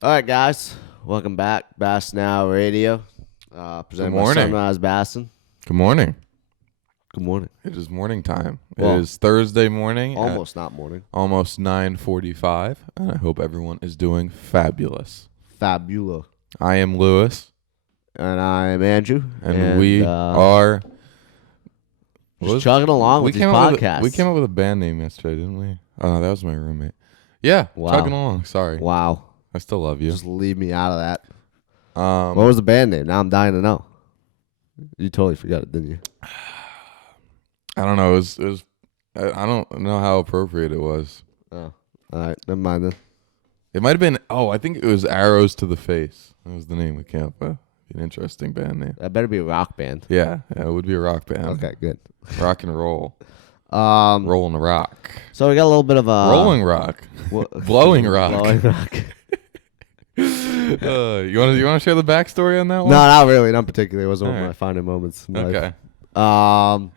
All right, guys. Welcome back. Bass Now Radio. Presented by Sunrise Bassin. Good morning. Good morning. It is morning time. Well, it is Thursday morning. Almost not morning. Almost 9:45, and I hope everyone is doing fabulous. Fabula. I am Lewis. And I am Andrew. And we are... Just chugging along with these podcasts. We came up with a band name yesterday, didn't we? Oh, no, that was my roommate. Yeah, wow. Chugging along. Sorry. Wow. I still love you. Just leave me out of that. What was the band name? Now I'm dying to know. You totally forgot it, didn't you? I don't know. It was. I don't know how appropriate it was. Oh, all right. Never mind then. It might have been. Oh, I think it was Arrows to the Face. That was the name we came up with. An interesting band name. That better be a rock band. Yeah, it would be a rock band. Okay, good. Rock and roll. Rolling a rock. So we got a little bit of a rolling rock. Blowing rock. Blowing rock. You want to share the backstory on that one? No, not really. Not particularly. It was one of my finer moments in okay. life.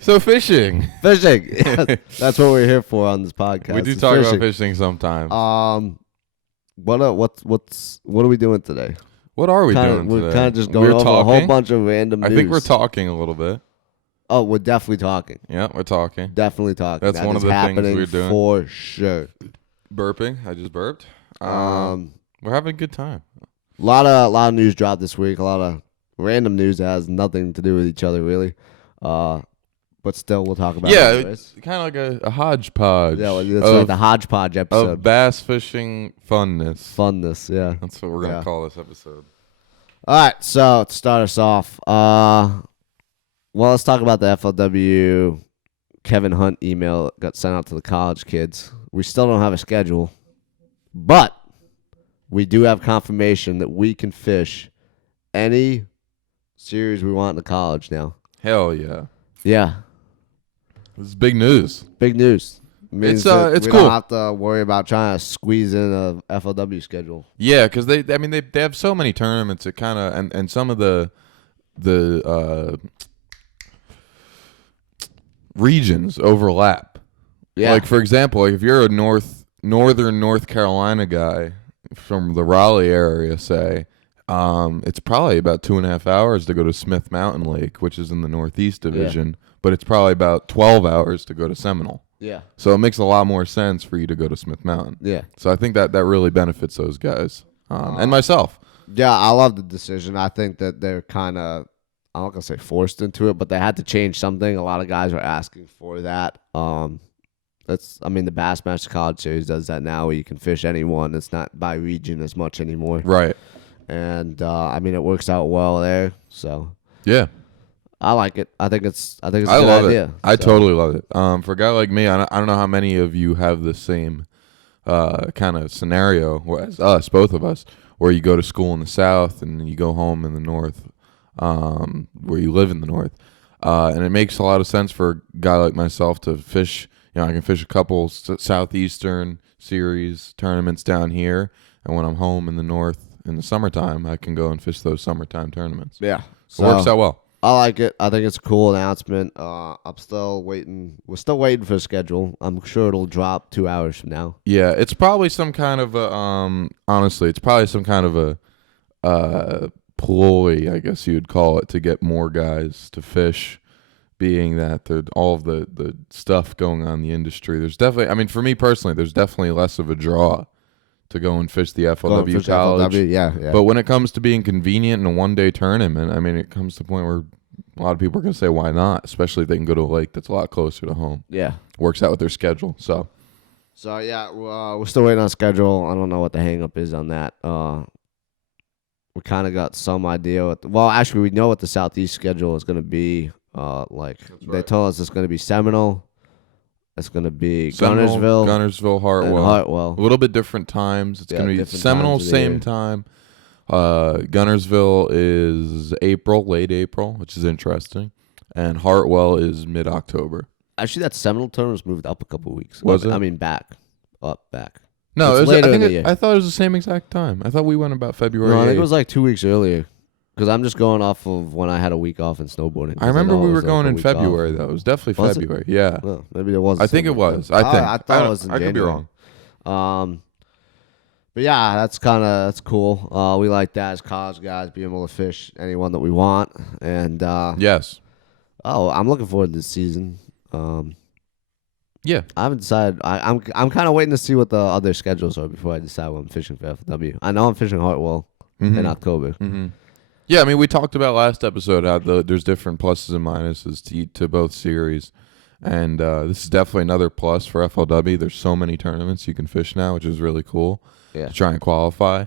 So fishing. Fishing. That's what we're here for on this podcast. We do talk about fishing sometimes. What are we doing today? What are we doing We're today? kind of just going over a whole bunch of random news. I think we're talking a little bit. Oh, we're definitely talking. Yeah, we're talking. Definitely talking. That's one of the things we're doing. For sure. Burping. I just burped. We're having a good time. A lot of news dropped this week. A lot of random news that has nothing to do with each other, really. But still, we'll talk about it. Yeah, it's kind of like a hodgepodge. Yeah, it's like the hodgepodge episode. Of bass fishing funness. Funness, yeah. That's what we're going to call this episode. All right, so to start us off, well, let's talk about the FLW Kevin Hunt email that got sent out to the college kids. We still don't have a schedule, but we do have confirmation that we can fish any series we want in the college now. Hell yeah. Yeah. This is big news. Big news. Means it's we cool. Don't have to worry about trying to squeeze in a FLW schedule. Yeah, because they have so many tournaments. It kind of and some of the regions overlap. Yeah. Like for example, like if you're a northern North Carolina guy from the Raleigh area, say, it's probably about 2.5 hours to go to Smith Mountain Lake, which is in the Northeast Division, but it's probably about 12 hours to go to Seminole. Yeah. So it makes a lot more sense for you to go to Smith Mountain. Yeah. So I think that really benefits those guys and myself. Yeah, I love the decision. I think that they're kind of, I'm not going to say forced into it, but they had to change something. A lot of guys are asking for that. The Bassmaster College Series does that now, where you can fish anyone. It's not by region as much anymore. Right. And it works out well there. So yeah, I like it. I think it's a good love idea. It. I totally love it. For a guy like me, I don't know how many of you have the same kind of scenario as us, both of us, where you go to school in the South and you go home in the North, where you live in the North, and it makes a lot of sense for a guy like myself to fish. I can fish a couple Southeastern Series tournaments down here, and when I'm home in the North in the summertime, I can go and fish those summertime tournaments. Yeah. So it works out well. I like it. I think it's a cool announcement. I'm still waiting. We're still waiting for a schedule. I'm sure it'll drop 2 hours from now. Yeah, it's probably some kind of a, honestly, it's probably some kind of a ploy, I guess you'd call it, to get more guys to fish, being that all of the stuff going on in the industry. There's definitely, for me personally, there's definitely less of a draw to go and fish the FLW college. Yeah. But when it comes to being convenient in a one-day tournament, it comes to the point where a lot of people are going to say, why not? Especially if they can go to a lake that's a lot closer to home. Yeah. Works out with their schedule. So yeah, we're still waiting on schedule. I don't know what the hang-up is on that. We kind of got some idea. Actually, we know what the Southeast schedule is going to be. They told us it's going to be Seminole. It's going to be Gunnersville, Hartwell. A little bit different times. It's going to be Seminole, same time. Gunnersville is late April, which is interesting. And Hartwell is mid-October. Actually, that Seminole tournament was moved up a couple of weeks. Was it? Back. No, I thought it was the same exact time. I thought we went about February 8th. I think it was like 2 weeks earlier. Because I'm just going off of when I had a week off in snowboarding. I remember we were going in February, though. It was definitely February. Yeah. Well, maybe there was. I think it was. I thought it was in January. I could be wrong. But yeah, that's cool. We like that as college guys, being able to fish anyone that we want. And Yes. I'm looking forward to this season. Yeah. I haven't decided. I'm kind of waiting to see what the other schedules are before I decide what I'm fishing for FLW. I know I'm fishing Hartwell in October. Mm-hmm. Yeah, I mean, we talked about last episode how there's different pluses and minuses to both series. And this is definitely another plus for FLW. There's so many tournaments you can fish now, which is really cool Yeah. to try and qualify.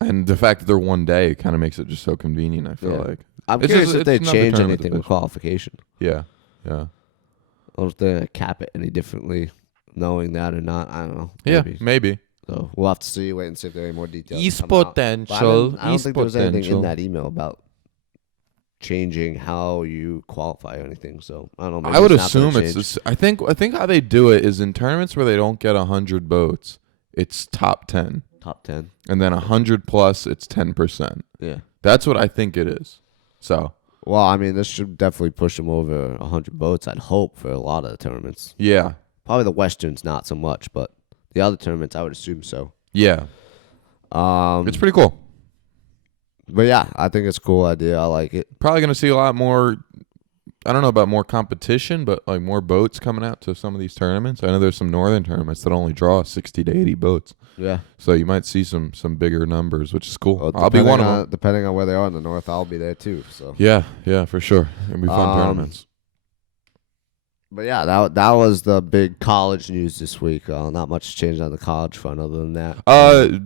And the fact that they're one day kind of makes it just so convenient, I feel like. I'm It's curious just- if they it's another change tournament to anything with fish. qualification. Yeah, yeah. Or if they're going to cap it any differently, knowing that or not. I don't know. Yeah, Maybe. maybe. So we'll have to see, wait and see if there are any more details. East come out. But potential. I don't think there was anything in potential. that email about changing how you qualify or anything. So I don't know. Maybe I would it's not gonna assume it's. change. This, I think how they do it is in tournaments where they don't get 100 boats, it's top 10, top 10. and then 100 plus, it's 10%. Yeah. That's what I think it is. So Well, I mean, this should definitely push them over 100 boats, I'd hope, for a lot of the tournaments. yeah, Probably the Westerns, not so much, but the other tournaments, I would assume so. yeah, it's pretty cool. But yeah, I think it's a cool idea. I like it. Probably gonna see a lot more. I don't know about more competition, but like more boats coming out to some of these tournaments. I know there's some northern tournaments that only draw 60 to 80 boats, Yeah. so you might see some bigger numbers, which is cool. Well, I'll be one of them. Depending on where they are in the north, I'll be there too. So. Yeah, for sure. It'll be fun tournaments. But yeah, that was the big college news this week. Not much changed on the college front other than that.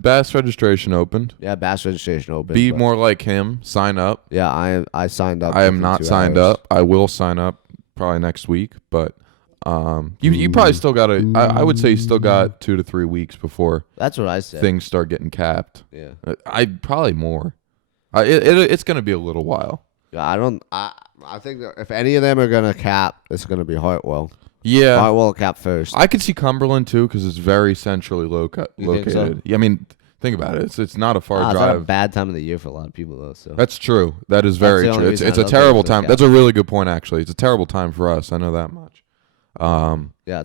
Bass registration opened. Yeah, bass registration open. Be but- more like him. Sign up. Yeah, I signed up. I am for not 2 signed hours. up. I will sign up probably next week, but you probably still got to. I would say you still got 2 to 3 weeks before That's what I said. things start getting capped. Yeah. I probably more. It's going to be a little while. Yeah, I think that if any of them are gonna cap, it's gonna be Hartwell. Yeah, Hartwell will cap first. I could see Cumberland too because it's very centrally You think located. so? Yeah, I mean, think about it. It's not a far It's not a drive. bad time of the year for a lot of people though. So That's true. That is very the only true. It's reason a I don't terrible think it's time. okay. That's a really good point, actually. It's a terrible time for us. I know that much. yeah,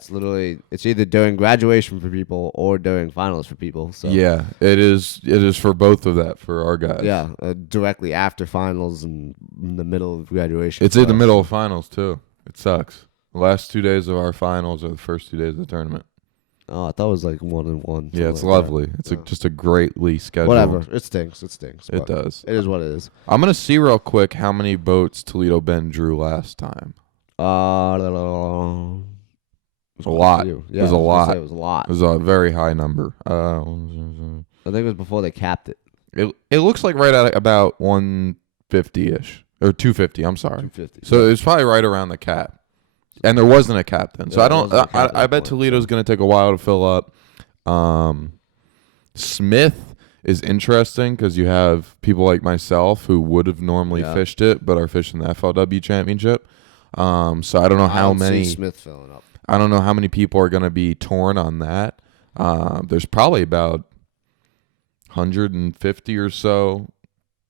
it's either during graduation for people or during finals for people. So Yeah, it is. It is for both of that for our guys. yeah, directly after finals and in the middle of graduation. It's for in the us. middle of finals too. It sucks. The last 2 days of our finals are the first 2 days of the tournament. Oh, I thought it was like 1 and 1. Yeah, it's something like lovely. that. It's just a greatly scheduled. Whatever. It stinks. It stinks. It but does. It is what it is. I'm gonna see real quick how many boats Toledo Bend drew last time. It A lot. Yeah, It was a lot. It was a lot. It was a very high number. I think it was before they capped it. It looks like right at about 150-ish or 250. I'm sorry. 250. So it's probably right around the cap, and there wasn't a cap then. So Yeah, I there don't. wasn't a cap at I that bet point, Toledo's going to take a while to fill up. Smith is interesting because you have people like myself who would have normally Yeah. fished it, but are fishing the FLW championship. So I don't know how I don't many. see Smith filling up. I don't know how many people are going to be torn on that. There's probably about 150 or so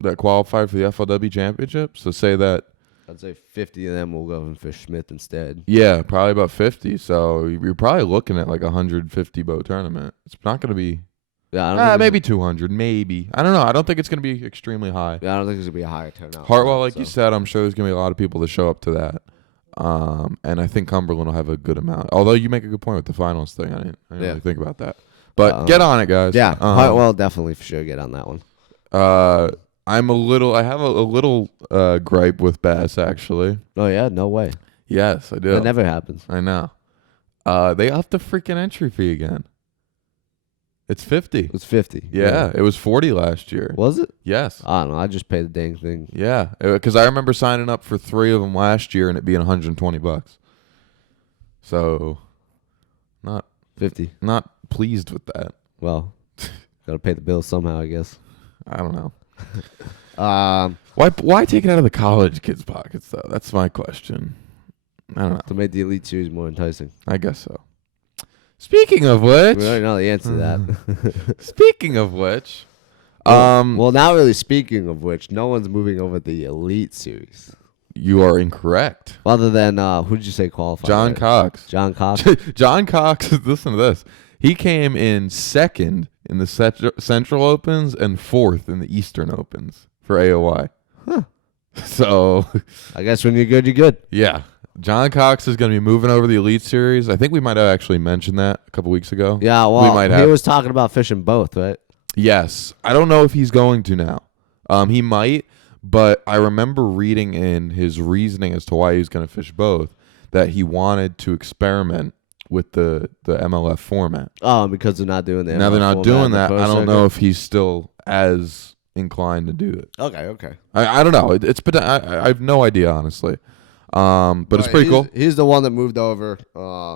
that qualify for the FLW championship. So say that, I'd say 50 of them will go and fish Smith instead. yeah, probably about 50. So you're probably looking at like a 150 boat tournament. It's not going to be, Yeah, I don't think maybe 200, maybe. I don't know. I don't think it's going to be extremely high. Yeah, I don't think there's gonna be a higher turnout. Hartwell, like so. you said, I'm sure there's going to be a lot of people that show up to that. And I think Cumberland will have a good amount. Although you make a good point with the finals thing. I didn't really think about that. But get on it, guys. Yeah, Hartwell definitely for sure get on that one. I have a little gripe with bass, actually. Oh yeah, no way. Yes, I do. That never happens. I know. They upped the freaking entry fee again. It's 50. It's 50. Yeah, it was 40 last year. Was it? Yes. I don't know. I just paid the dang thing. Yeah, because I remember signing up for 3 of them last year and it being $120. So, 50. not pleased with that. Well, gotta pay the bills somehow, I guess. I don't know. Um, Why take it out of the college kids' pockets though? That's my question. I don't know. to make the Elite Series more enticing. I guess so. Speaking of which, We already know the answer to that. speaking of which, well, not really. Speaking of which, no one's moving over to the Elite Series. you are incorrect. Other than who did you say qualified? John right? Cox. John Cox. John Cox. Listen to this. He came in second in the Central Opens and fourth in the Eastern Opens for AOY. Huh. So, I guess when you're good, you're good. yeah. John Cox is going to be moving over the Elite Series. I think we might have actually mentioned that a couple weeks ago. Yeah, well, we might he have. was talking about fishing both, right? Yes. I don't know if he's going to now. He might, but I remember reading in his reasoning as to why he was going to fish both that he wanted to experiment with the MLF format. Oh, because they're not doing the Now they're MLF not format doing in the that. pro I don't circuit? know if he's still as inclined to do it. Okay. I don't know. I have no idea, honestly. But it's pretty cool. He's the one that moved over.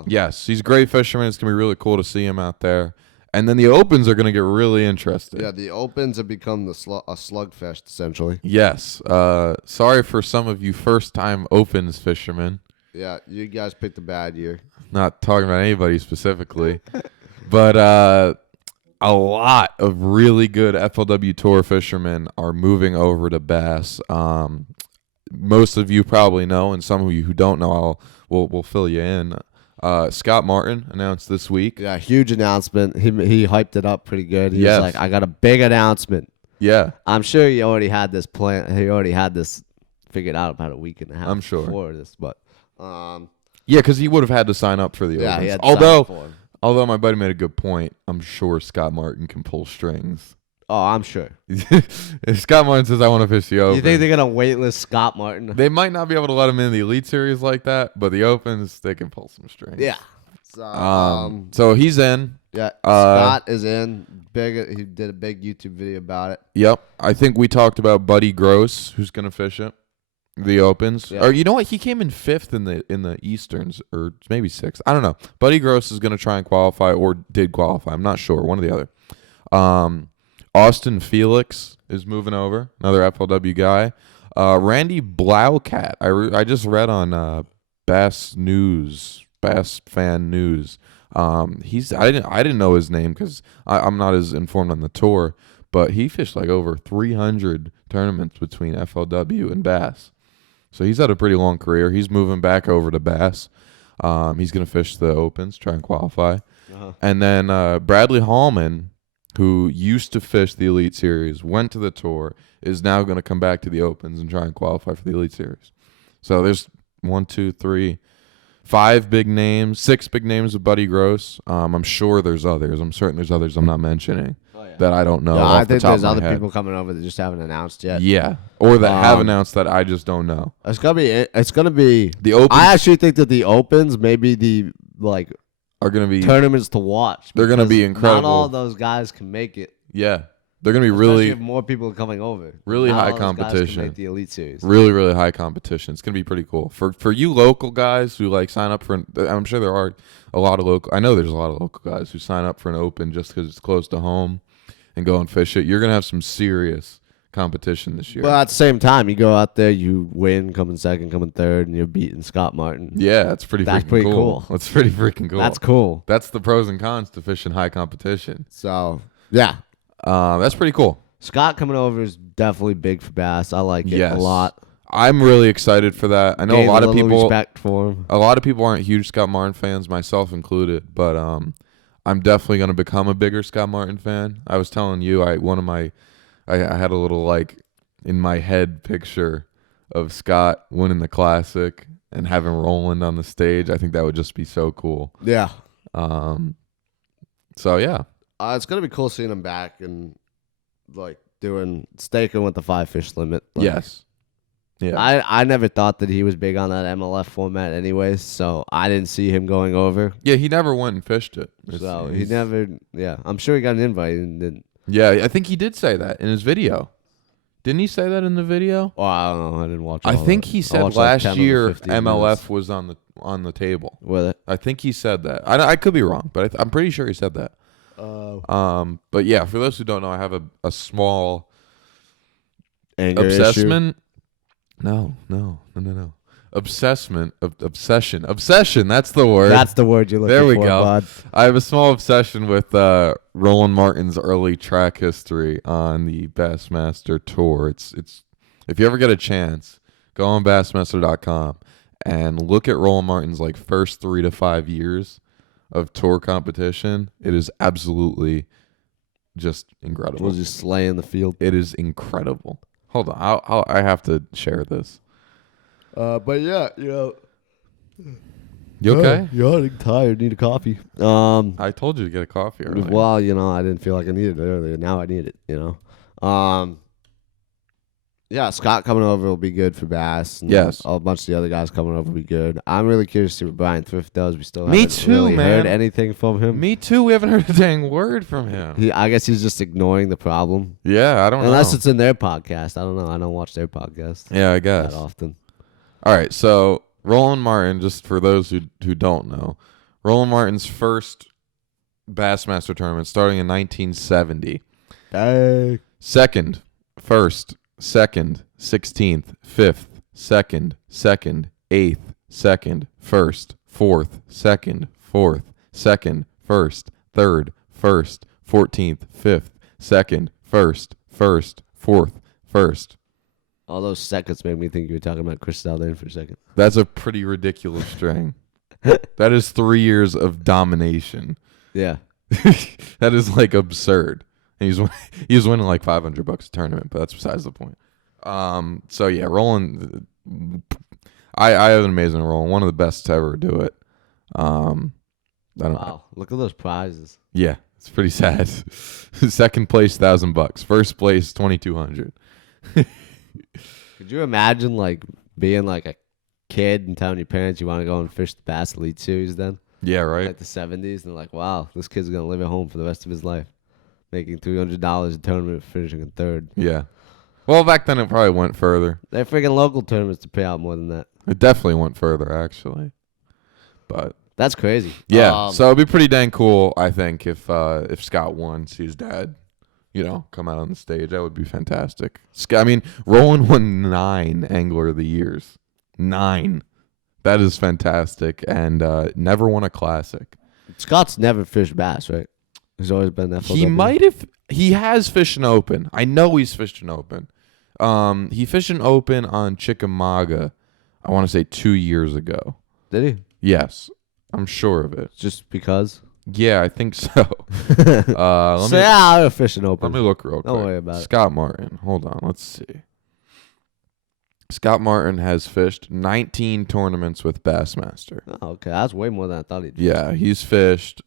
Yes, he's a great fisherman. It's going to be really cool to see him out there. And then the Opens are going to get really interesting. Yeah, the Opens have become a slugfest, essentially. Yes. Sorry for some of you first-time Opens fishermen. Yeah, you guys picked a bad year. Not talking about anybody specifically. But a lot of really good FLW Tour fishermen are moving over to bass. Most of you probably know, and some of you who don't know, we'll fill you in. Scott Martin announced this week. Yeah, huge announcement. He hyped it up pretty good. He Yes. was like, I got a big announcement. Yeah, I'm sure he already had this plan. He already had this figured out about a week and a half I'm sure. before this. But yeah, because he would have had to sign up for the yeah, Opens. he had to sign up for him. Although my buddy made a good point, I'm sure Scott Martin can pull strings. Oh, I'm sure. If Scott Martin says I want to fish the Open, You think they're gonna waitlist Scott Martin? they might not be able to let him in the Elite Series like that, but the Opens they can pull some strings. Yeah. So he's in. Yeah, Scott is in. Big. He did a big YouTube video about it. Yep. I think we talked about Buddy Gross, who's gonna fish it, the Opens. Yeah. Or you know what? He came in 5th in the Easterns, or maybe 6th. I don't know. Buddy Gross is gonna try and qualify, or did qualify. I'm not sure. One or the other. Austin Felix is moving over, another FLW guy. Randy Blaucat. I just read on Bass Fan News. I didn't know his name because I'm not as informed on the tour, but he fished like over 300 tournaments between FLW and Bass. So he's had a pretty long career. He's moving back over to Bass. He's gonna fish the Opens, try and qualify. And then Bradley Hallman, who used to fish the Elite Series, went to the tour, is now going to come back to the Opens and try and qualify for the Elite Series. So there's 5 big names, 6 big names with Buddy Gross. I'm sure there's others. I'm certain there's others I'm not mentioning that I don't know. Yeah, off I the think top there's of my other head. people coming over that just haven't announced yet. Yeah, or that have announced that I just don't know. It's gonna be The Opens I actually think that the Opens may be the are going to be tournaments to watch. They're gonna be because incredible. Not all those guys can make it. yeah, they're going to be Especially really if more people are coming over. really Not high all those guys can competition. make the Elite Series. Really, really high competition. It's gonna be pretty cool for you local guys who like sign up for. I'm sure there are a lot of local. I know there's a lot of local guys who sign up for an Open just because it's close to home and go and fish it. You're gonna have some serious competition this year. But at the same time, you go out there, you win, coming second, coming third, and you're beating Scott Martin. yeah, that's pretty. That's freaking pretty cool. cool. That's pretty freaking cool. That's cool. That's the pros and cons to fishing high competition. So yeah, That's pretty cool. Scott coming over is definitely big for bass. I like it Yes. a lot. I'm really excited for that. I know Gained a lot of little people. respect for him. A lot of people aren't huge Scott Martin fans, myself included, but I'm definitely going to become a bigger Scott Martin fan. I was telling you, I had a little like in my head picture of Scott winning the Classic and having Roland on the stage. I think that would just be so cool. Yeah. So yeah, It's gonna be cool seeing him back and like doing staking with the 5 fish limit. Like, yes, yeah, I never thought that he was big on that MLF format anyways, so I didn't see him going over. yeah. He never went and fished it. So he never, I'm sure he got an invite and didn't. Yeah, I think he did say that in his video. Didn't he say that in the video? Oh, I don't know. I didn't watch. I all think of it. he I said watched, like, last 10 of the year 15 MLF minutes was on the table. with it. I think he said that. I could be wrong, but I'm pretty sure he said that. But yeah, for those who don't know, I have a small Anger issue. obsession. No. Obsession. That's the word. That's the word you're looking There we for, go. bud. I have a small obsession with Roland Martin's early track history on the Bassmaster Tour. It's if you ever get a chance, go on Bassmaster.com and look at Roland Martin's like first 3 to 5 years of tour competition, it is absolutely just incredible. Was just slaying the field. It is incredible. Hold on, I have to share this. But yeah, You okay? Yeah, I'm tired. Need a coffee. I told you to get a coffee earlier. Well, I didn't feel like I needed it earlier. Now I need it. Yeah, Scott coming over will be good for Bass. And Yes. a bunch of the other guys coming over will be good. I'm really curious to see what Brian Thrift does. We still Me haven't too, really heard man. anything from him. Me too. We haven't heard a dang word from him. I guess he's just ignoring the problem. Yeah, I don't know. Unless it's in their podcast. I don't know. I don't watch their podcast Yeah, I guess. that often. All right, so Roland Martin, just for those who don't know, Roland Martin's first Bassmaster tournament starting in 1970. Dang. Second, first, second, 16th, 5th, second, 8th, second, first, 4th, second, 4th, second, first, third, first, 14th, 5th, second, first, 4th, first. All those seconds made me think you were talking about Chris Dowden for a second. That's a pretty ridiculous string. That is 3 years of domination. Yeah. That is like absurd. And he was winning like $500 a tournament, but that's besides the point. So yeah, Roland, I have an amazing Roland, one of the best to ever do it. Wow, look at those prizes. Yeah, it's pretty sad. Second place, $1,000. First place, $2,200. Could you imagine like being like a kid and telling your parents you want to go and fish the Bass Elite Series then? Yeah, right. Like the 70s, and they're like, wow, this kid's gonna live at home for the rest of his life, making $300 a tournament, finishing in third. Yeah. Well, back then it probably went further. They're freaking local tournaments to pay out more than that. It definitely went further, actually. But That's crazy. yeah, so it'd be pretty dang cool, I think, if Scott won, see his dad, come out on the stage. That would be fantastic. I mean, Roland won 9 Angler of the Years. 9. That is fantastic, and never won a classic. Scott's never fished bass, right? He's always been FLW. He might have. He has fished an open. I know he's fished an open. He fished an open on Chickamauga, I want to say 2 years ago. Did he? Yes, I'm sure of it. Just because? Yeah, I think so. I'll fish an open. Let me look real quick. Don't worry about it. Scott Martin. Hold on. Let's see. Scott Martin has fished 19 tournaments with Bassmaster. Oh, okay. That's way more than I thought he'd do. Yeah, he's fished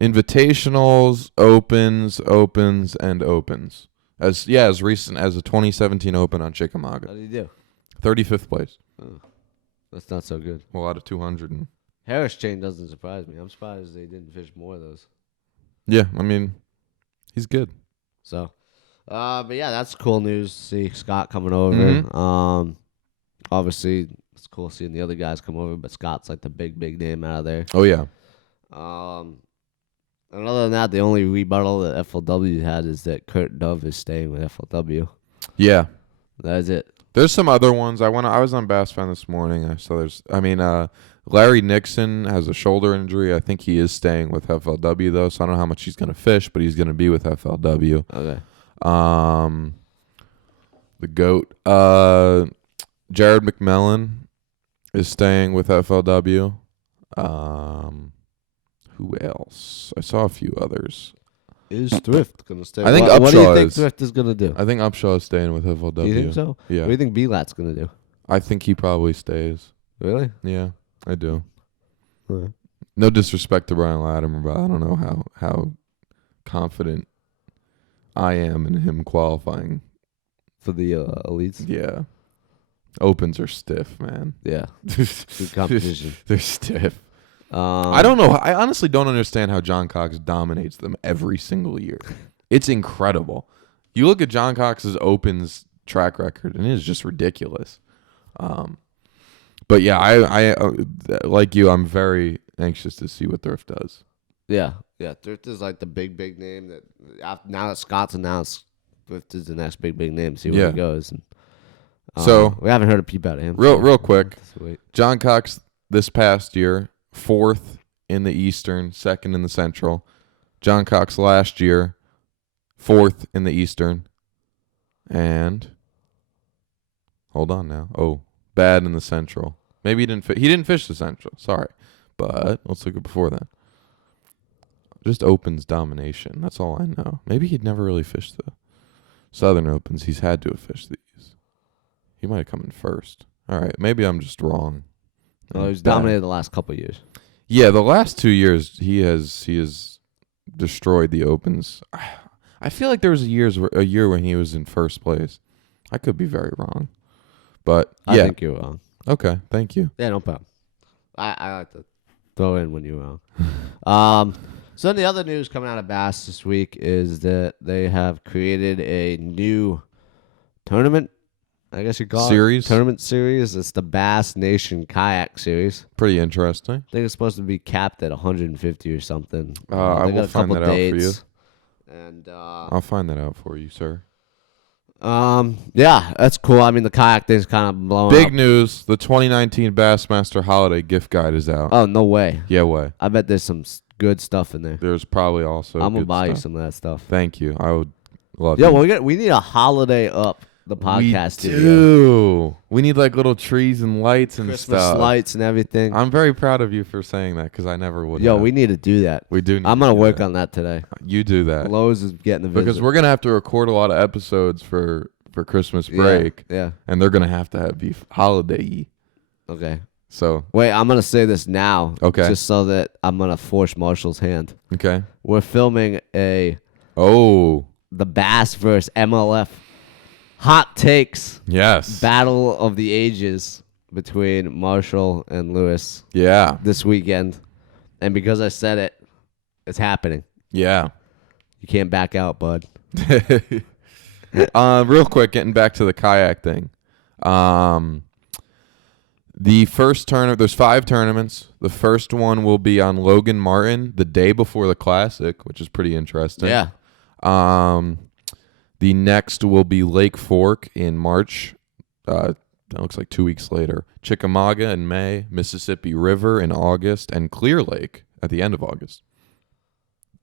invitationals, opens, and opens. As recent as the 2017 Open on Chickamauga. How did he do? 35th place. Oh, that's not so good. Well, out of 200. Harris Chain doesn't surprise me. I'm surprised they didn't fish more of those. Yeah, I mean, he's good. So, but yeah, that's cool news to see Scott coming over. Mm-hmm. Obviously, it's cool seeing the other guys come over, but Scott's like the big name out of there. Oh, yeah. And other than that, the only rebuttal that FLW had is that Kurt Dove is staying with FLW. Yeah. That's it. There's some other ones. I was on Bass Fan this morning. I saw Larry Nixon has a shoulder injury. I think he is staying with FLW though, so I don't know how much he's going to fish, but he's going to be with FLW. Okay. The GOAT, Jared McMillan is staying with FLW. Who else? I saw a few others. Is Thrift going to stay? I think what do you Upshaw think is. Thrift is going to do? I think Upshaw is staying with FLW. You think so? Yeah. What do you think B-Lat's going to do? I think he probably stays. Really? Yeah, I do. Huh. No disrespect to Brian Latimer, but I don't know how confident I am in him qualifying. For the elites? Yeah. Opens are stiff, man. Yeah. Good competition. They're stiff. I don't know. I honestly don't understand how John Cox dominates them every single year. It's incredible. You look at John Cox's Opens track record, and it is just ridiculous. But yeah, I like you. I'm very anxious to see what Thrift does. Yeah. Thrift is like the big name that now that Scott's announced, Thrift is the next big name. See where he goes. And, so we haven't heard a peep out of him. Real quick, Sweet. John Cox this past year, 4th in the Eastern, 2nd in the Central. John Cox last year, 4th in the Eastern, and hold on now. Oh, bad in the Central. Maybe he didn't fish the Central. Sorry, but let's look at before then. Just Opens domination. That's all I know. Maybe he'd never really fished the Southern Opens. He's had to have fished these. He might have come in first. All right, maybe I'm just wrong. Well, he's dominated the last couple of years. Yeah, the last 2 years he has destroyed the Opens. I feel like there was a year when he was in first place. I could be very wrong, but yeah. I think you're wrong. Okay, thank you. Yeah, no problem. I like to throw in when you're wrong. So then the other news coming out of Bass this week is that they have created a new tournament, I guess you call Series? it. Tournament series. It's the Bass Nation Kayak Series. Pretty interesting. I think it's supposed to be capped at 150 or something. I They will got a find couple that out for you. dates. And I'll find that out for you, sir. yeah, that's cool. I mean, the kayak thing's kind of blowing Big up. news: the 2019 Bassmaster Holiday Gift Guide is out. Oh, no way. Yeah, way. I bet there's some good stuff in there. There's probably also. I'm gonna good buy you stuff. some of that stuff. Thank you. I would love. Yeah, it. we need a holiday up the podcast We studio. do. We need like little trees and lights and Christmas stuff. lights and everything. I'm very proud of you for saying that because I never would. Yo, have. we need to do that. We do. Need I'm to gonna do work that. on that today. You do that Lowe's is getting the visit. because we're gonna have to record a lot of episodes for Christmas break, Yeah. and they're gonna have to be holiday-y. Okay. So Wait, I'm gonna say this now. Okay. Just so that I'm gonna force Marshall's hand. okay. We're filming the Bass versus MLF hot takes Yes. battle of the ages between Marshall and Lewis Yeah. this weekend. And because I said it, it's happening. Yeah. You can't back out, bud. Real quick, getting back to the kayak thing. The first tournament, there's 5 tournaments. The first one will be on Logan Martin the day before the Classic, which is pretty interesting. Yeah. The next will be Lake Fork in March. That looks like 2 weeks later. Chickamauga in May, Mississippi River in August, and Clear Lake at the end of August.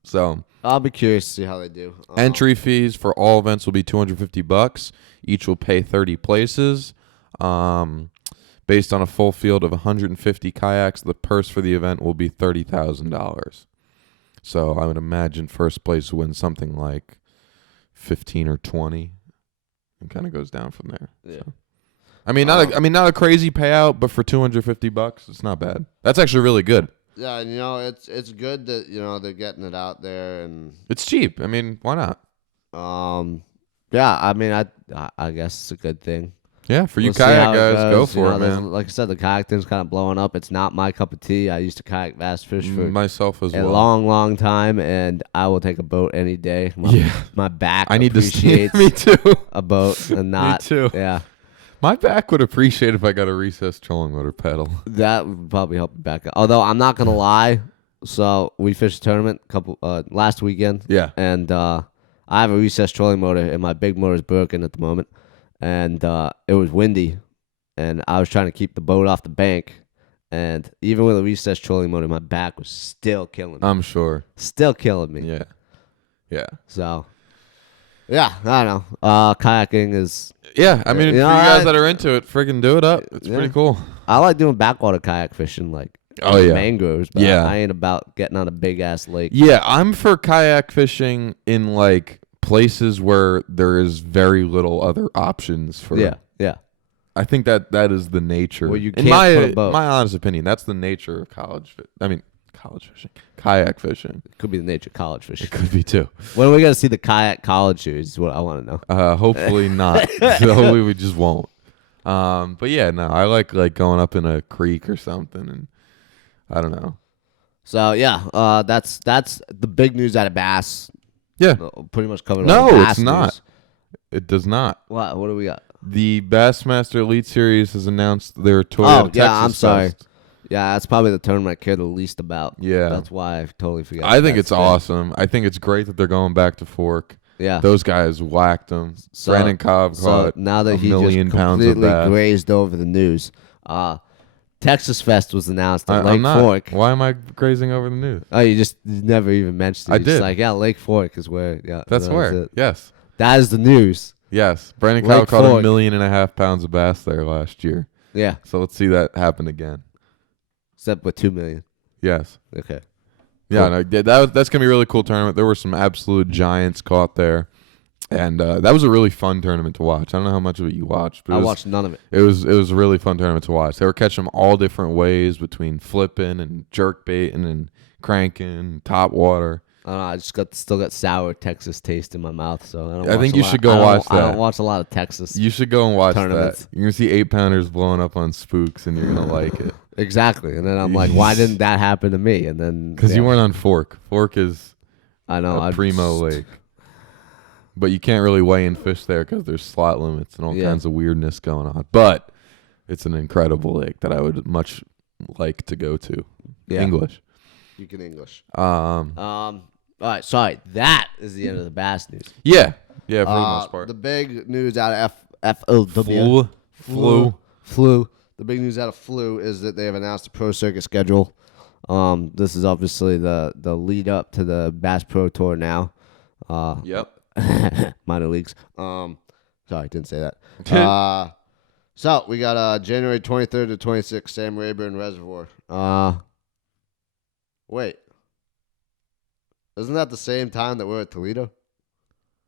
So I'll be curious to see how they do. entry fees for all events will be $250. Each will pay 30 places. Based on a full field of 150 kayaks, the purse for the event will be $30,000. So I would imagine first place wins something like 15 or 20, and kind of goes down from there. Yeah. So. I mean, not a crazy payout, but for $250, it's not bad. That's actually really good. Yeah, and it's good that they're getting it out there, and It's cheap. I mean, why not? yeah, I mean I guess it's a good thing. Yeah, for you We'll see how kayak it guys, go goes. for it, there's- man. Like I said, the kayak thing's kind of blowing up. It's not my cup of tea. I used to kayak bass fish for Myself as a well. long time, and I will take a boat any day. My back I need to appreciates Me too. a boat and not. too. Yeah, My back would appreciate if I got a recessed trolling motor pedal. that would probably help me back up. Although I'm not gonna lie, so we fished a tournament last weekend. Yeah. And I have a recessed trolling motor, and my big motor is broken at the moment, and it was windy, and I was trying to keep the boat off the bank, and even with a recessed trolling motor, my back was still killing me. I'm sure. Still killing me. Yeah. Yeah. So, yeah, I don't know. Kayaking is. Yeah, I mean, You for you know, guys that are into it, friggin' do it up. It's Yeah. pretty cool. I like doing backwater kayak fishing, like Oh, yeah. mangroves. But Yeah. I ain't about getting on a big ass lake. Yeah, I'm for kayak fishing in like places where there is very little other options for. Yeah. I think that is the nature. Where you in can't put a boat. my honest opinion, that's the nature of college fishing, kayak fishing. Could be the nature of college fishing. It could be too. When are we gonna see the kayak college series? Is what I want to know. Hopefully not. Hopefully we just won't. But yeah, no, I like going up in a creek or something, and I don't know. So yeah, that's the big news out of Bass. Yeah. Pretty much covered. No, all the Bass it's not. news. It does not. What do we got? The Bassmaster Elite Series has announced their Toyota Oh, Texas yeah, I'm sorry. Fest. Yeah, that's probably the tournament I care the least about. Yeah. That's why I totally forgot. I think that's it's big. awesome. I think it's great that they're going back to Fork. Yeah. Those guys whacked them. Brandon Cobb caught now that a he million just pounds of completely bass. grazed over the news, Texas Fest was announced at I'm Lake not. Fork. Why am I grazing over the news? Oh, you never even mentioned it. I You're just did. like, yeah, Lake Fork is where. Yeah, That's that where. was it. Yes. That is the news. Yes. Brandon Lake Cobb caught Fork. 1.5 million pounds of bass there last year. Yeah, So let's see that happen again. except with 2 million. Yes. Okay. Yeah, Cool. no, that's gonna be a really cool tournament. There were some absolute giants caught there, and that was a really fun tournament to watch. I don't know how much of it you watched, but I watched none of it. It was a really fun tournament to watch. They were catching them all different ways between flipping and jerk baiting and cranking, top water. I don't know. I just still got sour Texas taste in my mouth, so I don't. I watch think a you lot- should go I don't- watch I that. don't watch a lot of Texas. You should go and watch Tournaments. that. You're gonna see 8-pounders blowing up on spooks, and you're gonna like it Exactly, and then I'm like, why didn't that happen to me? And then because you weren't on Fork. Fork is I know. a primo lake, but you can't really weigh in fish there because there's slot limits and all kinds of weirdness going on. But it's an incredible lake that I would much like to go to. Yeah. English. You can English. Um. All right, sorry. That is the end of the bass news. Yeah. Yeah. For the most part. The big news out of FLW Flu. The big news out of Flu is that they have announced a pro circuit schedule. This is obviously the lead up to the Bass Pro Tour now. Yep. Minor leagues. Sorry, didn't say that. So we got January 23rd to 26th, Sam Rayburn Reservoir. Wait. Isn't that the same time that we're at Toledo?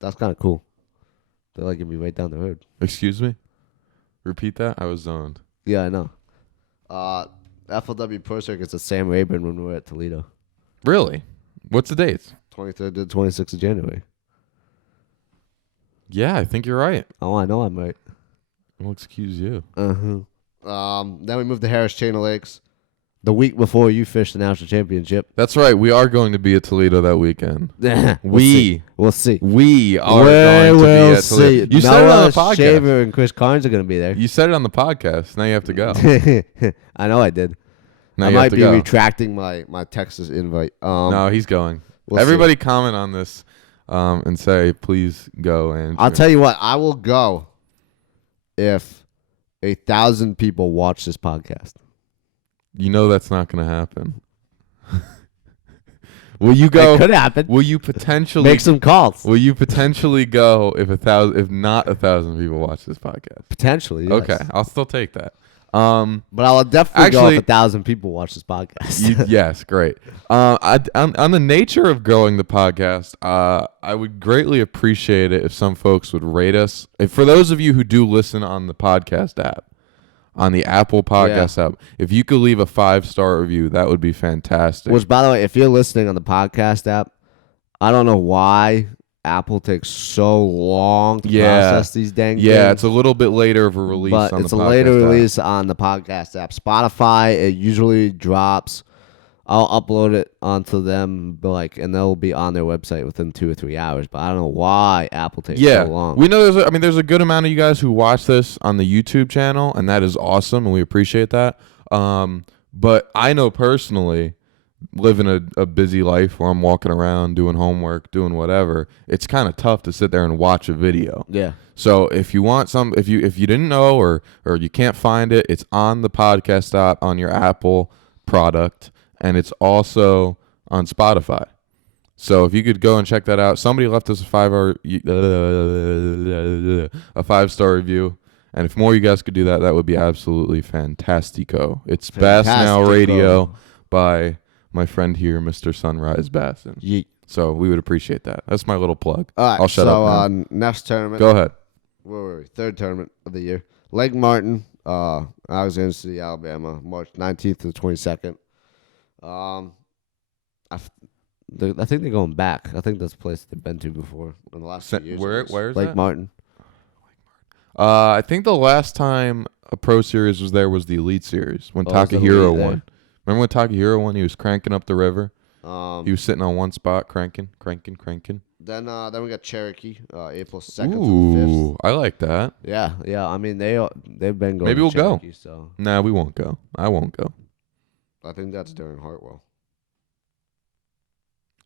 That's kind of cool. They're like gonna be right down the road. Excuse me. Repeat that. I was zoned. Yeah, I know. FLW Pro Circuit's at Sam Rayburn when we're at Toledo. Really? What's the dates? 23rd to 26th of January. Yeah, I think you're right. Oh, I know I'm right. Well, excuse you. Then we moved to Harris Chain of Lakes. The week before you fished the national championship. That's right. We are going to be at Toledo that weekend. We'll see. We are going to be at Toledo. You said it on the podcast. Shaver and Chris Carnes are going to be there. You said it on the podcast. Now you have to go. I know I did. Now I you have might to be go. retracting my Texas invite. No, he's going. We'll Everybody comment on this and say, please go. And I'll tell you what. I will go if 1,000 people watch this podcast. You know that's not going to happen. Will you go? It could happen. Will you potentially Make some calls? Will you potentially go if not 1,000 people watch this podcast? Potentially, yes. Okay, I'll still take that. But I'll definitely go actually- if 1,000 people watch this podcast. Yes, great. On the nature of growing the podcast, I would greatly appreciate it if some folks would rate us. For those of you who do listen on the podcast app, on the Apple Podcast app, if you could leave a 5-star review, that would be fantastic. Which, by the way, if you're listening on the podcast app, I don't know why Apple takes so long to process these dang things. Yeah, it's a little bit later of a release but on the podcast it's a later app. release on the podcast app. Spotify, it usually drops. I'll upload it onto them, and they'll be on their website within 2 or 3 hours. But I don't know why Apple takes so long. We know there's a good amount of you guys who watch this on the YouTube channel, and that is awesome, and we appreciate that. But I know personally, living a busy life where I'm walking around doing homework, doing whatever, it's kind of tough to sit there and watch a video. Yeah. So if you want if you didn't know or you can't find it, it's on the podcast app on your Apple product. And it's also on Spotify. So if you could go and check that out. Somebody left us a 5-star review. And if more of you guys could do that, that would be absolutely fantastico. It's Bass Now Radio by my friend here, Mr. Sunrise Bassin. Yeet. So we would appreciate that. That's my little plug. All right. I'll shut up now. Next tournament. Go ahead. Where were we? Third tournament of the year. Lake Martin, Alexander City, Alabama, March 19th to the 22nd. I think they're going back. I think that's a place they've been to before in the last few years. Where is Lake that? Martin. I think the last time a Pro Series was there was the Elite Series when was the Takahiro Elite there? won. Remember when Takahiro won? He was cranking up the river. He Then was sitting on one spot, cranking. we got Cherokee, April 2nd to the Ooh, I like that. 5th. Yeah. I mean they've been going. Maybe we'll to go. Cherokee, so Nah, we won't go. I won't go. I think that's during Hartwell.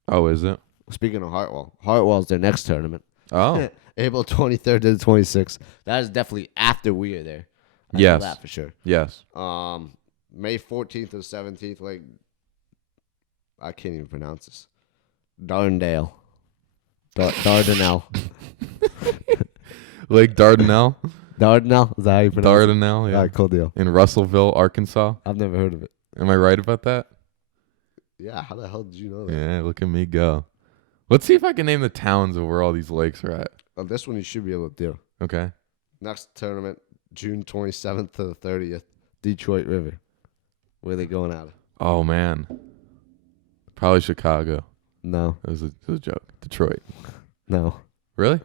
Oh, is it? Speaking of Hartwell's their next tournament. Oh, April 23rd to the 26th. That is definitely after we are there. I know yes. that for sure. Yes. May 14th to the 17th, I can't even pronounce this. Darndale. Dardanelle. Lake Dardanelle? Dardanelle? Is that how you pronounce it? Dardanelle, yeah. All right, cool deal. In Russellville, Arkansas. I've never heard of it. Am I right about that? Yeah, how the hell did you know that? Yeah, look at me go. Let's see if I can name the towns of where all these lakes are at. This one you should be able to do. Okay. Next tournament, June 27th to the 30th, Detroit River. Where are they going out of? Oh, man. Probably Chicago. No. It was a joke. Detroit. No. Really?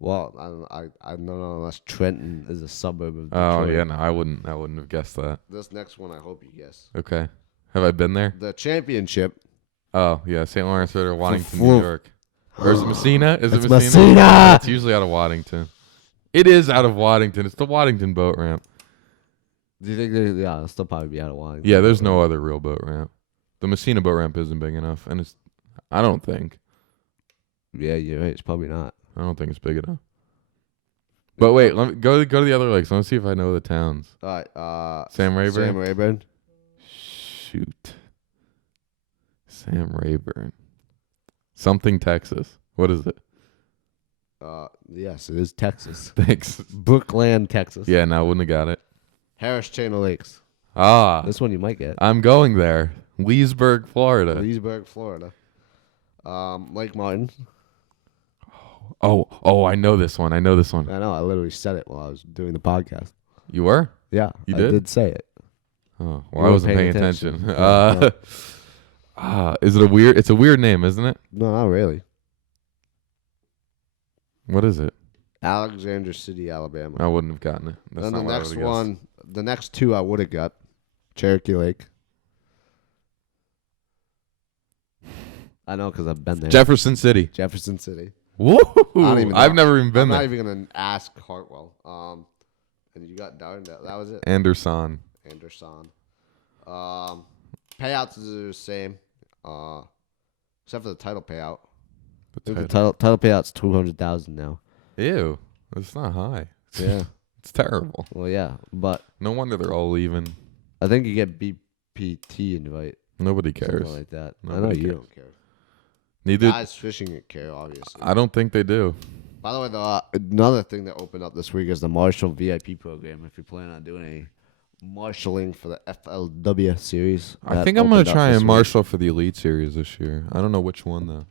Well, I don't know unless Trenton is a suburb of Detroit. Oh, yeah, no, I wouldn't have guessed that. This next one I hope you guess. Okay. Have I been there? The championship. Oh, yeah, St. Lawrence River, Waddington, New York. Or is it Messina? Is it It's Messina? It's usually out of Waddington. It is out of Waddington. It's the Waddington boat ramp. Do you think it'll still probably be out of Waddington? Yeah, there's no other real boat ramp. The Messina boat ramp isn't big enough, and I don't think you're right. It's probably not. it's big enough. But wait, let me go to the other lakes. Let me see if I know the towns. All right. Sam Rayburn. Sam Rayburn. Shoot. Sam Rayburn. Something Texas. What is it? Yes, it is Texas. Thanks. Brookland, Texas. Yeah, no, I wouldn't have got it. Harris Chain of Lakes. Ah. This one you might get. I'm going there. Leesburg, Florida. Leesburg, Florida. Lake Martin. Oh, I know this one. I know. I literally said it while I was doing the podcast. You were? Yeah. You I did? did say it. Oh, well, I wasn't paying attention. No. Is it a weird? It's a weird name, isn't it? No, not really. What is it? Alexander City, Alabama. I wouldn't have gotten it. That's Then not the what I next would've one, the next two I would have got. Cherokee Lake. I know because I've been there. guessed. Jefferson City. Jefferson City. Woo! I've never even been I'm there. not even gonna ask Hartwell. And you got Darn. That was it. Anderson. Payouts are the same. Except for the title payout. The The title. title payout's $200,000 now. Ew, that's not high. Yeah. It's terrible. Well, yeah, but No wonder they're all leaving. I think you get BPT invite. Nobody cares. Something like that. I know Nobody you cares. don't care. Neither. Guys fishing care, obviously. I don't think they do. By the way, another thing that opened up this week is the Marshall VIP program. If you're planning on doing any marshalling for the FLW series, I think I'm gonna try and marshal for the Elite Series this year. I don't know which one though.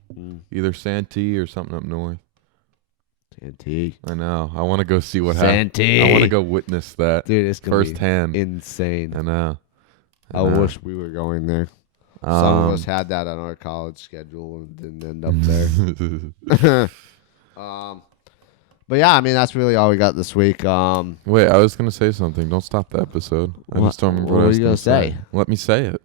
Either Santee or something up north. Santee. I know. I want to go see what happens. Santee. I want to go witness that Dude, it's gonna firsthand. be insane. I know. I wish we were going there. Some of us had that on our college schedule and didn't end up there. But yeah, I mean that's really all we got this week. Wait, I was gonna say something. Don't stop the episode. I just don't remember what I was gonna say. Let me say it.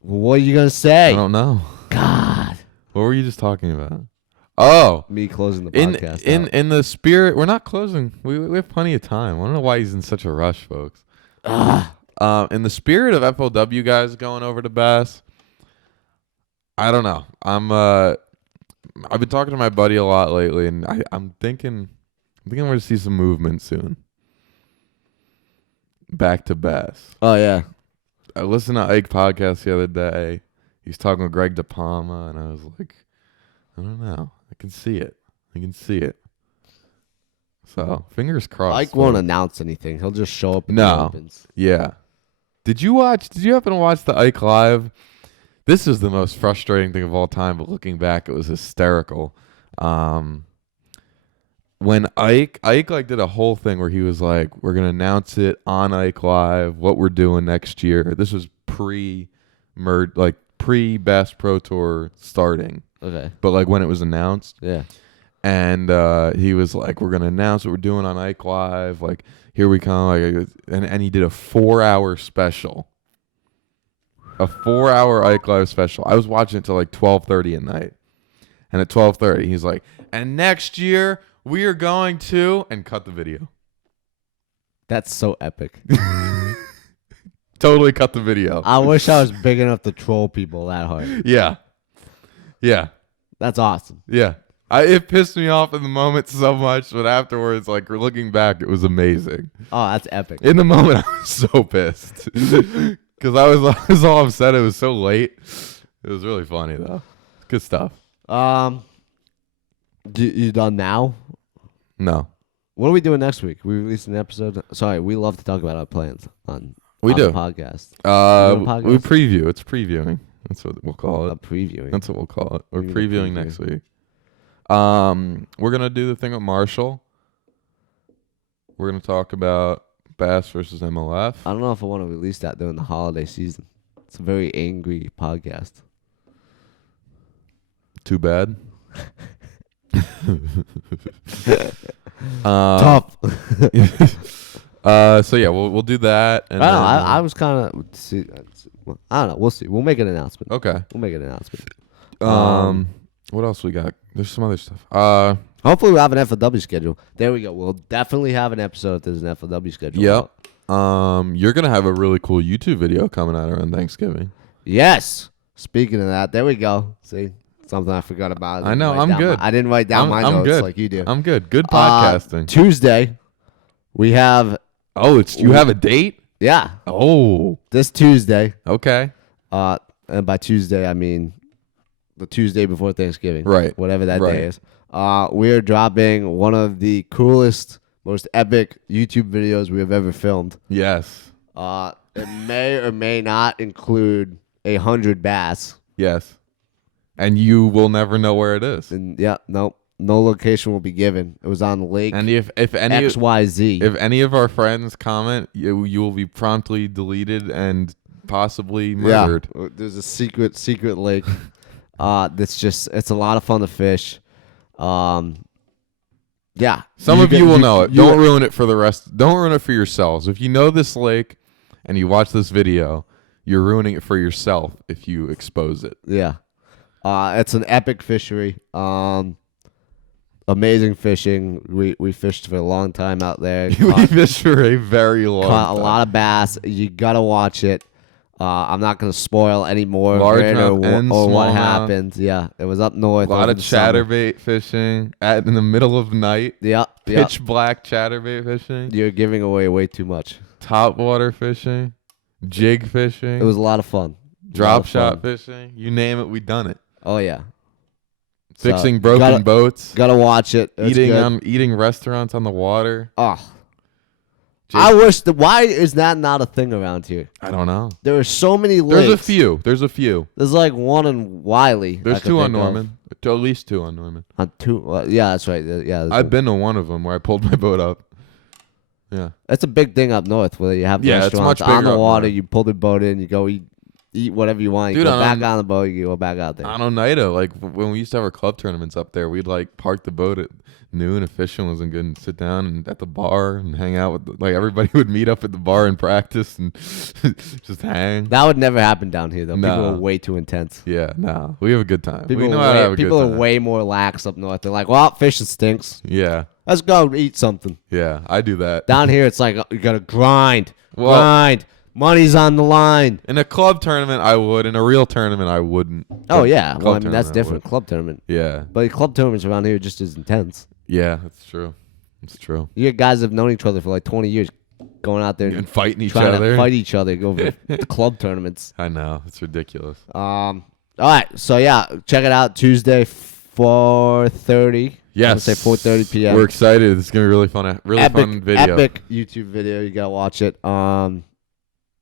What are you gonna say? I don't know. God. What were you just talking about? Oh, Me closing the podcast. in the spirit, we're not closing. We have plenty of time. I don't know why he's in such a rush, folks. In the spirit of FLW guys going over to Bass, I don't know. I've been talking to my buddy a lot lately, and I'm thinking I'm going to see some movement soon. Back to Bass. Oh yeah. I listened to Ike podcast the other day. He's talking with Greg DePalma, and I was like, I don't know. I can see it. So fingers crossed. Ike won't announce anything. He'll just show up. No. Yeah. Did you happen to watch the Ike Live? This is the most frustrating thing of all time, but looking back, it was hysterical. When Ike like did a whole thing where he was like, we're gonna announce it on Ike Live, what we're doing next year. This was pre-Bass Pro Tour starting. Okay. But like when it was announced. Yeah. And he was like, we're going to announce what we're doing on Ike Live. Like, here we come. Like, and he did a 4-hour special. A 4-hour Ike Live special. I was watching it till like 12:30 at night. And at 12:30, he's like, and next year, we are going to... And cut the video. That's so epic. Totally cut the video. I wish I was big enough to troll people that hard. Yeah. Yeah. That's awesome. Yeah. It pissed me off in the moment so much, but afterwards, like looking back, it was amazing. Oh, that's epic. In the moment, I was so pissed because I was all upset. It was so late. It was really funny though. Good stuff. You done now? No, What are we doing next week? We released an episode. Sorry, we love to talk about our plans on we do the podcast. We preview. It's previewing. That's what we'll call A it. previewing. That's what we'll call it. We're We're gonna previewing preview. next week. We're gonna do the thing with Marshall. We're gonna talk about Bass versus MLF. I don't know if I want to release that during the holiday season. It's a very angry podcast. Too bad. Tough. So yeah, we'll do that. And I don't know. then, I was kind of. I don't know. We'll see. We'll make an announcement. okay. We'll make an announcement. What else we got? There's some other stuff. Hopefully, we'll have an FLW schedule. There we go. We'll definitely have an episode if there's an FLW schedule. Yep. You're gonna have a really cool YouTube video coming out around Thanksgiving. Yes. Speaking of that, there we go. See, something I forgot about. I know. I'm good. I didn't write down my I'm notes good. like you do. I'm good. Good podcasting. Tuesday, we have. You have a date? Yeah, Oh, this Tuesday. okay. And by Tuesday, I mean the Tuesday before Thanksgiving. Right. Whatever that Right. day is. We are dropping one of the coolest, most epic YouTube videos we have ever filmed. Yes. It may or may not include 100 bass. Yes. And you will never know where it is. And yeah, no location will be given. It was on Lake And if any XYZ. if any of our friends comment, you will be promptly deleted and possibly murdered. Yeah, there's a secret lake. It's a lot of fun to fish. Yeah. Some of you will know it. you- Don't ruin it for the rest. Don't ruin it for yourselves. If you know this lake and you watch this video, you're ruining it for yourself if you expose it. Yeah. It's an epic fishery. Amazing fishing. We fished for a long time out there. We fished for a very long Caught time. a lot of bass. You gotta watch it. I'm not gonna spoil any more Large of it mouth and or what smallmouth. happened. Yeah, it was up north. A lot over of the summer. chatterbait fishing in the middle of night. Yep. Pitch black chatterbait fishing. You're giving away way too much. Top water fishing. Jig fishing. It was a lot of fun. drop shot fishing. You name it, we done it. Oh yeah. Fixing So, broken boats. Gotta watch it. It's good. Eating restaurants on the water. Oh. Jake- I wish why is that not a thing around here? I don't know. There are so many lakes. There's a few. There's like one in Wiley. I There's could two on think of. Norman. At least two on Norman. On two. Yeah, that's right. Yeah, I've been to one of them where I pulled my boat up. Yeah. That's a big thing up north where you have Yeah, it's restaurants much on bigger the up water. north. You pull the boat in. You go eat whatever you want. You Dude, go back on- on the boat. You go back out there. On Oneida, like when we used to have our club tournaments up there, we'd like park the boat at noon if fishing wasn't good and sit down and at the bar and hang out with like everybody would meet up at the bar and practice and just hang. That would never happen down here though. No. People are way too intense. Yeah, no, we have a good time. People we know are how to way, have a people good are time. way more lax up north. They're like, well, fishing stinks. Yeah, Let's go eat something. yeah, I do that. Down here, it's like you gotta grind. Well- Money's on the line. In a club tournament, I would. In a real tournament, I wouldn't. Oh But yeah, well, I club mean that's tournament, I different. would. Club tournament, Yeah, but club tournaments around here are just as intense. yeah, that's true. It's true. You get guys that have known each other for like 20 years, going out there And fighting each trying other. to fight each other, go over the club tournaments. I know, it's ridiculous. All right, so yeah, check it out Tuesday 4:30. Yes, say 4:30 p.m. We're excited. It's gonna be really fun. Fun video. Epic YouTube video. You gotta watch it.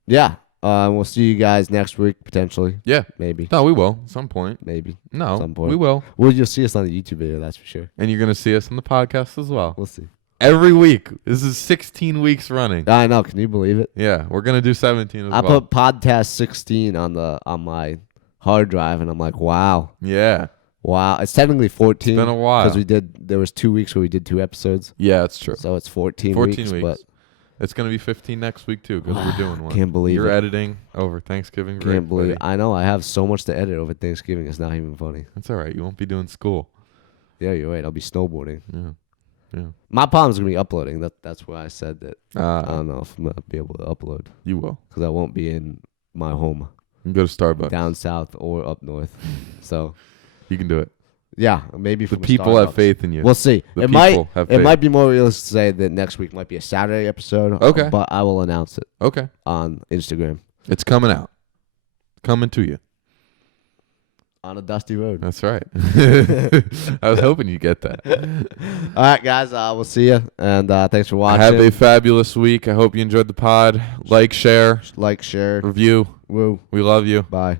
Yeah. We'll see you guys next week potentially. Yeah. Maybe. No, we will. At some point. Maybe. No, Some point. we will. Well, you'll see us on the YouTube video. That's for sure. And you're gonna see us on the podcast as well. We'll see. Every week. This is 16 weeks running. I know. Can you believe it? Yeah, we're gonna do 17 as I well. put podcast 16 on my hard drive, and I'm like, wow. Yeah. It's technically 14. It's been a while. because there was 2 weeks where we did 2 episodes, Yeah, it's true. so it's 14 14 weeks. But It's gonna be 15 next week too because we're doing one. Can't believe You're it. editing over Thanksgiving break. can't believe it. buddy. I know I have so much to edit over Thanksgiving. It's not even funny. That's all right. You won't be doing school. Yeah, you're right. I'll be snowboarding. Yeah. Yeah. My problem's gonna be uploading. That's why I said that. I Uh, don't know if I'm gonna be able to upload you will. because I won't be in my home You can go to Starbucks. down south or up north. So You can do it. yeah, maybe The from people have Starbucks. faith in you. We'll see. The It might. people have It faith. might be more realistic to say that next week might be a Saturday episode. Okay. But I will announce it Okay. on Instagram It's coming out. Coming to you. on a dusty road. That's right. I was hoping you'd get that. All right, guys. We'll see you, and thanks for watching. Have a fabulous week. I hope you enjoyed the pod. Like, share, Like, share, review. woo, We love you. bye.